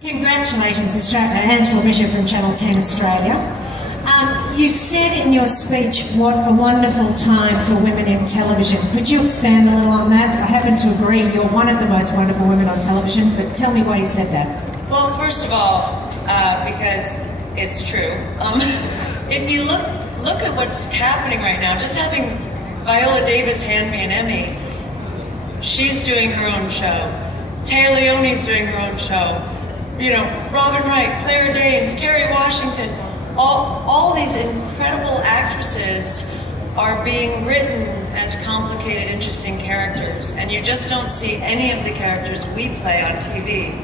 Congratulations, Angela Bishop from Channel 10 Australia. You said in your speech what a wonderful time for women in television. Could you expand a little on that? I happen to agree you're one of the most wonderful women on television, but tell me why you said that. Well, first of all, because it's true. If you look at what's happening right now, just having Viola Davis hand me an Emmy, she's doing her own show. Taya Leone's doing her own show. You know, Robin Wright, Claire Danes, Kerry Washington, all these incredible actresses are being written as complicated, interesting characters, and you just don't see any of the characters we play on TV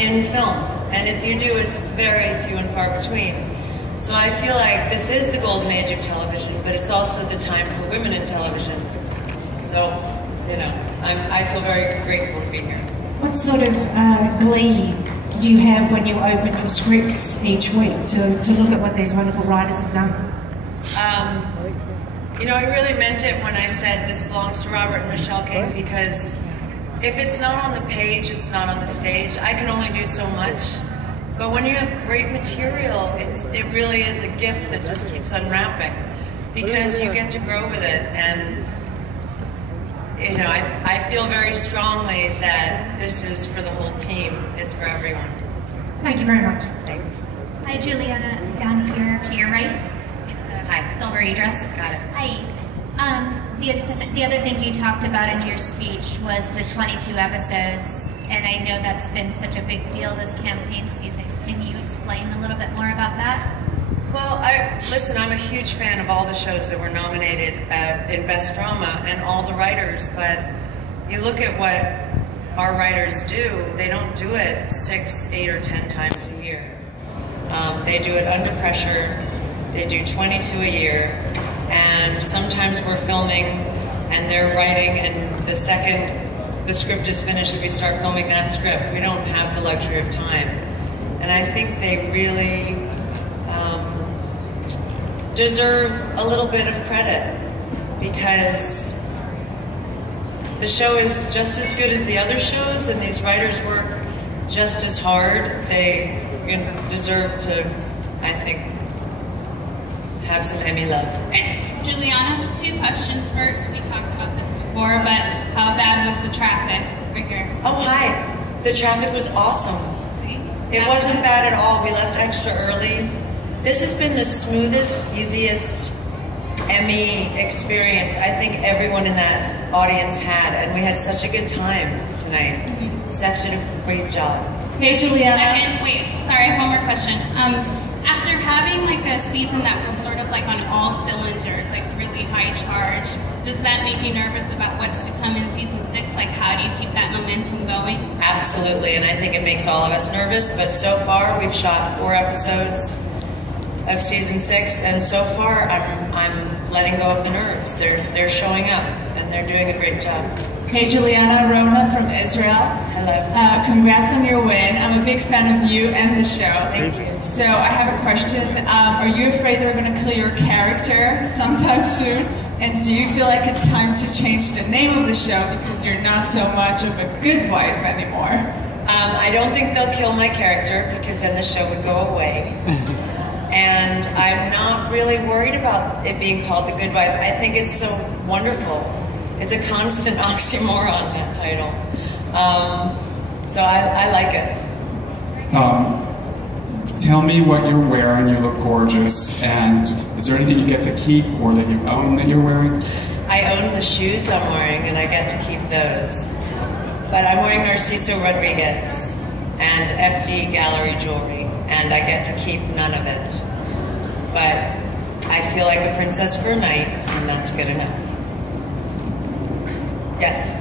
in film. And if you do, it's very few and far between. So I feel like this is the golden age of television, but it's also the time for women in television. So, you know, I feel very grateful to be here. What sort of glee do you have when you open your scripts each week to look at what these wonderful writers have done? You know, I really meant it when I said this belongs to Robert and Michelle King, because if it's not on the page, it's not on the stage. I can only do so much. But when you have great material, it really is a gift that just keeps unwrapping, because you get to grow with it. And you know, I feel very strongly that this is for the whole team. It's for everyone. Thank you very much. Thanks. Hi, Juliana, down here to your right. Hi. Silvery dress. Got it. Hi. The other thing you talked about in your speech was the 22 episodes, and I know that's been such a big deal this campaign season. Can you explain a little bit more about that? Well, listen, I'm a huge fan of all the shows that were nominated in Best Drama and all the writers, but you look at what our writers do, they don't do it 6, 8, or 10 times a year. They do it under pressure. They do 22 a year, and sometimes we're filming and they're writing, and the second the script is finished, we start filming that script. We don't have the luxury of time. And I think they really deserve a little bit of credit, because the show is just as good as the other shows, and these writers work just as hard. They deserve to, I think, have some Emmy love. Juliana, 2 questions. First, we talked about this before, but how bad was the traffic right here? Oh, hi. The traffic was awesome. It wasn't bad at all. We left extra early. This has been the smoothest, easiest Emmy experience I think everyone in that audience had, and we had such a good time tonight. Seth did a great job. Hey, Juliana. Second, wait, sorry, I have one more question. After having like a season that was sort of like on all cylinders, like really high charge, does that make you nervous about what's to come in season 6? Like, how do you keep that momentum going? Absolutely, and I think it makes all of us nervous, but so far we've shot 4 episodes of season 6, and so far I'm letting go of the nerves. They're showing up, and they're doing a great job. Hey, Juliana, Rona from Israel. Hello. Congrats on your win. I'm a big fan of you and the show. Thank you. So I have a question. Are you afraid they're going to kill your character sometime soon? And do you feel like it's time to change the name of the show because you're not so much of a good wife anymore? I don't think they'll kill my character, because then the show would go away. And I'm not really worried about it being called The Good Wife. I think it's so wonderful. It's a constant oxymoron, that title. So I like it. Tell me what you're wearing. You look gorgeous. And is there anything you get to keep or that you own that you're wearing? I own the shoes I'm wearing, and I get to keep those. But I'm wearing Narciso Rodriguez and FD Gallery jewelry, and I get to keep none of it. But I feel like a princess for a night, and that's good enough. Yes?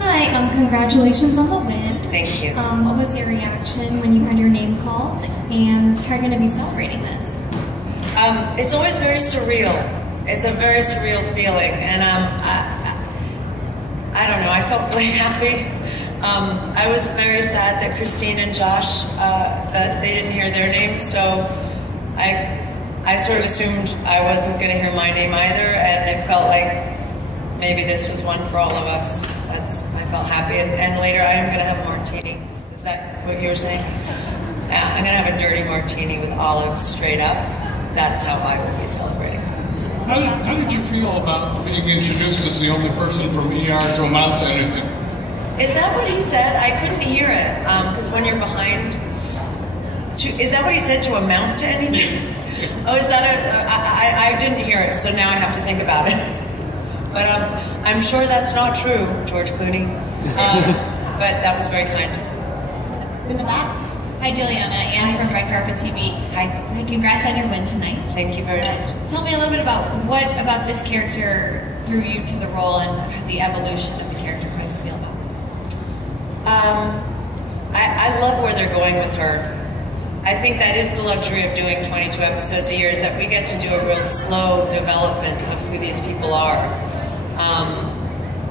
Hi, congratulations on the win. Thank you. What was your reaction when you heard your name called, and how are you going to be celebrating this? It's always very surreal. It's a very surreal feeling, and I don't know, I felt really happy. I was very sad that Christine and Josh, that they didn't hear their names, so I sort of assumed I wasn't going to hear my name either, and it felt like maybe this was one for all of us. I felt happy, and later I am going to have a martini. Is that what you were saying? I'm gonna have a dirty martini with olives straight up. That's how I will be celebrating. How did you feel about being introduced as the only person from ER to amount to anything? Is that what he said? I couldn't hear it, because when you're behind, is that what he said, to amount to anything? Oh, is that I didn't hear it, so now I have to think about it. But I'm sure that's not true, George Clooney. But that was very kind. In the back. Hi, Julianna. Anne from Red Carpet TV. Hi. Congrats on your win tonight. Thank you very much. Tell me a little bit about what about this character drew you to the role and the evolution of the character. How do you feel about it? I love where they're going with her. I think that is the luxury of doing 22 episodes a year, is that we get to do a real slow development of who these people are.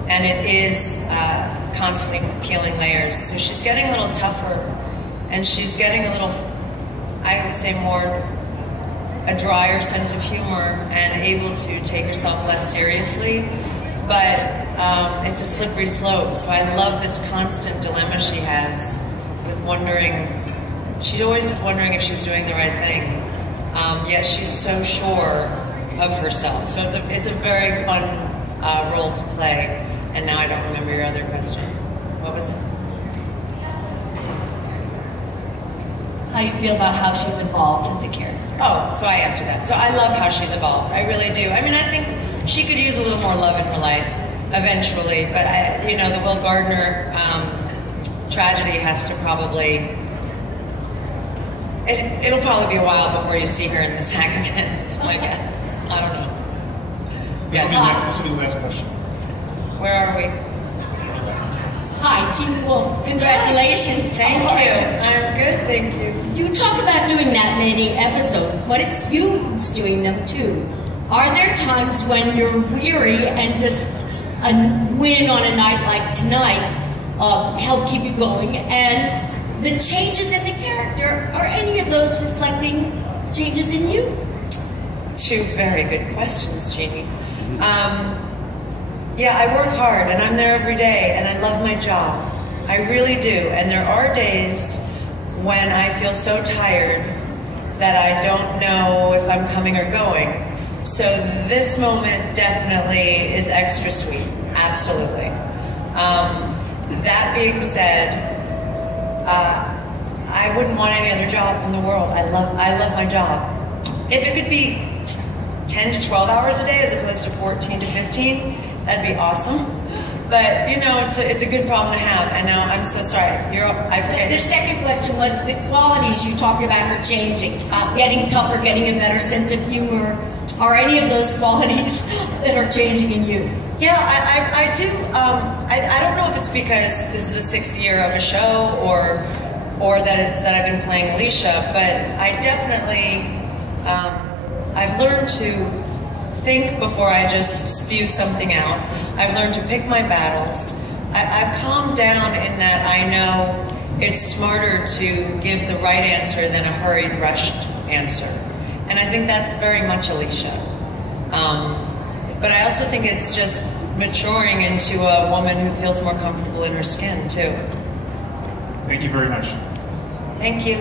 And it is constantly peeling layers. So she's getting a little tougher, and she's getting a little, I would say, more a drier sense of humor and able to take herself less seriously. But it's a slippery slope. So I love this constant dilemma she has with wondering. She always is wondering if she's doing the right thing. Yet she's so sure of herself. So it's a very fun role to play. And now I don't remember your other question. What was it? How you feel about how she's evolved as a character? Oh, so I answered that. So I love how she's evolved. I really do. I mean, I think she could use a little more love in her life eventually. But the Will Gardner tragedy has to probably. It'll probably be a while before you see her in the sack again. That's my guess. I don't know. Yeah. This will be the last question. Where are we? Hi, Jean Wolfe. Congratulations. Thank you. I'm good, thank you. You talk about doing that many episodes, but it's you who's doing them too. Are there times when you're weary and just a win on a night like tonight help keep you going? And the changes in the character, are any of those reflecting changes in you? Two very good questions, Jeannie. Yeah, I work hard and I'm there every day and I love my job. I really do. And there are days when I feel so tired that I don't know if I'm coming or going. So this moment definitely is extra sweet. Absolutely. That being said, I wouldn't want any other job in the world. I love my job. If it could be 10 to 12 hours a day as opposed to 14 to 15, that'd be awesome. But it's a good problem to have. I know. I'm so sorry. I forget. The second question was the qualities you talked about are changing, getting tougher, getting a better sense of humor. Are any of those qualities that are changing in you? Yeah, I do. I don't know if it's because this is the 6th year of a show or that I've been playing Alicia, but I definitely I've learned to think before I just spew something out. I've learned to pick my battles. I've calmed down in that I know it's smarter to give the right answer than a hurried, rushed answer. And I think that's very much Alicia. But I also think it's just maturing into a woman who feels more comfortable in her skin, too. Thank you very much. Thank you.